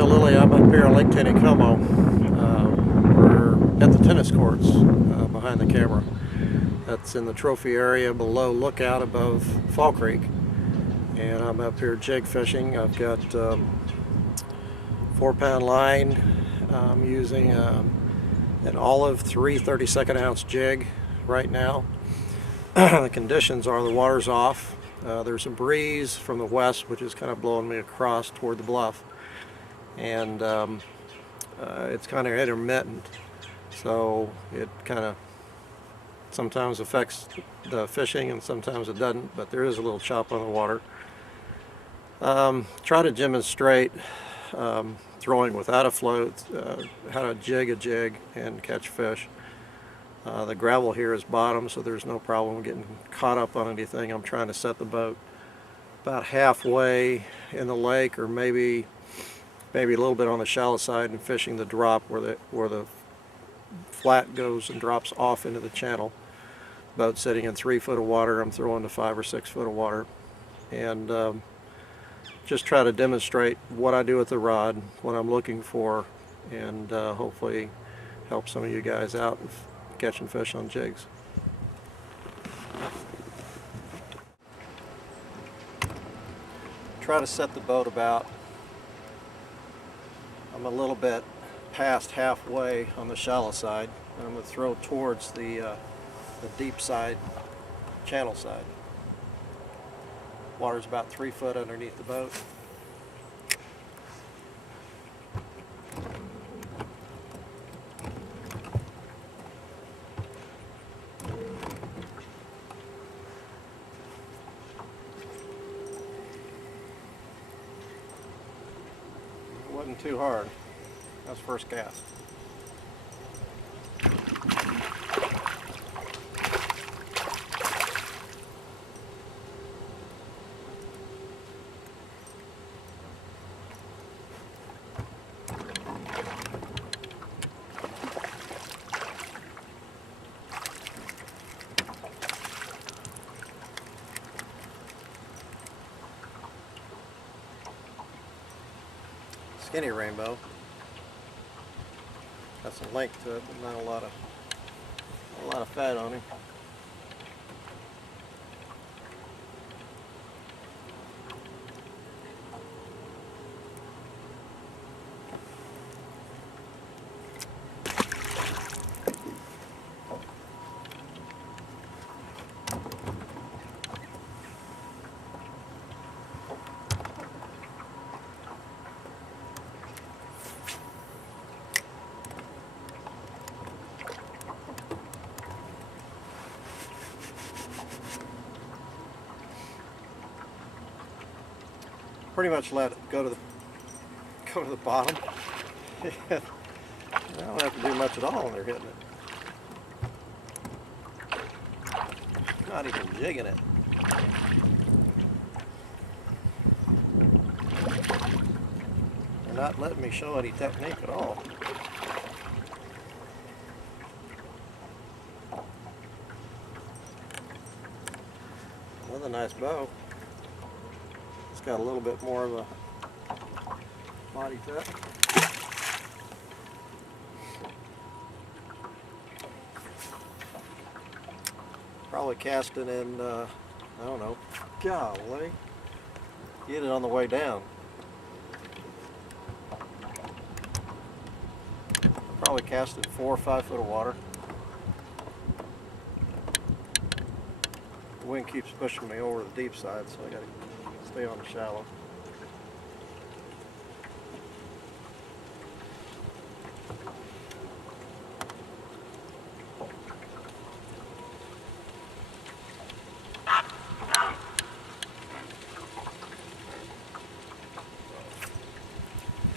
Lilley. I'm up here on Lake Taneycomo. We're at the tennis courts behind the camera. That's in the trophy area below Lookout above Fall Creek. And I'm up here jig fishing. I've got 4-pound line. I'm using an olive 3 32nd ounce jig right now. The conditions are the water's off. There's a breeze from the west which is kind of blowing me across toward the bluff, and it's kind of intermittent, so it kind of sometimes affects the fishing and sometimes it doesn't, but there is a little chop on the water. Try to demonstrate throwing without a float, how to jig a jig and catch fish. The gravel here is bottom, so there's no problem getting caught up on anything. I'm trying to set the boat about halfway in the lake, or maybe a little bit on the shallow side, and fishing the drop where the flat goes and drops off into the channel. Boat sitting in 3 foot of water, I'm throwing to 5 or 6 foot of water, and just try to demonstrate what I do with the rod, what I'm looking for, and hopefully help some of you guys out with catching fish on jigs. Try to set the boat about, I'm a little bit past halfway on the shallow side, and I'm going to throw towards the deep side, channel side. Water's about 3 foot underneath the boat. It wasn't too hard. That's first cast. Skinny rainbow. Got some length to it, but not a lot of fat on him. Pretty much let it go to the bottom. I don't have to do much at all when they're hitting it. Not even jigging it. They're not letting me show any technique at all. Another nice bow. It's got a little bit more of a body to it. Probably casting in, I don't know, golly, get it on the way down. Probably casting 4 or 5 foot of water. The wind keeps pushing me over the deep side, so I gotta stay on the shallow.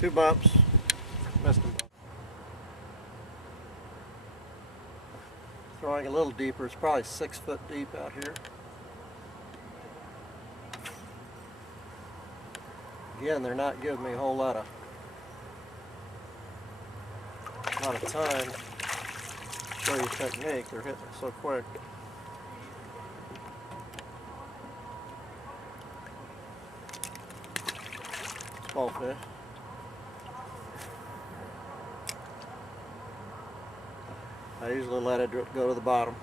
Two bumps, missed them both. Throwing a little deeper, it's probably 6 foot deep out here. Again, they're not giving me a whole lot of time to show you technique. They're hitting it so quick. Small fish. I usually let it go to the bottom,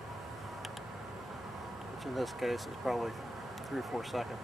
which in this case is probably 3 or 4 seconds.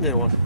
New one.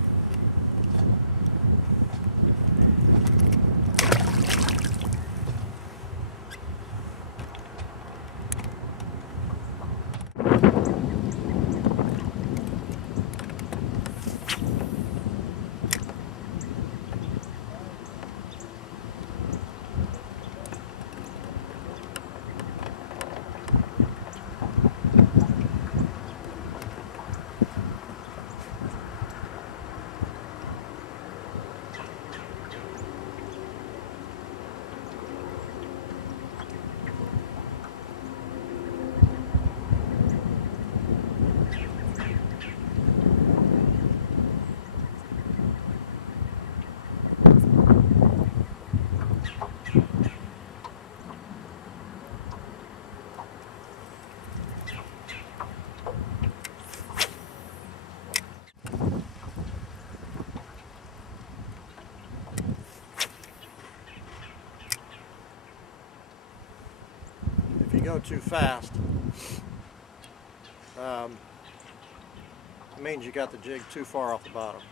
If you go too fast, it means you got the jig too far off the bottom.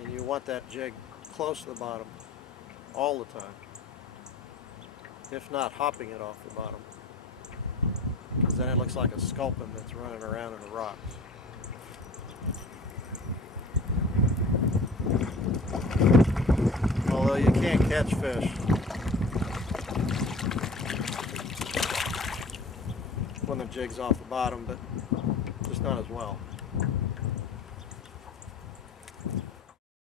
And you want that jig close to the bottom all the time, if not hopping it off the bottom, because then it looks like a sculpin that's running around in the rocks. Although you can't catch fish when the jig's off the bottom, but just not as well.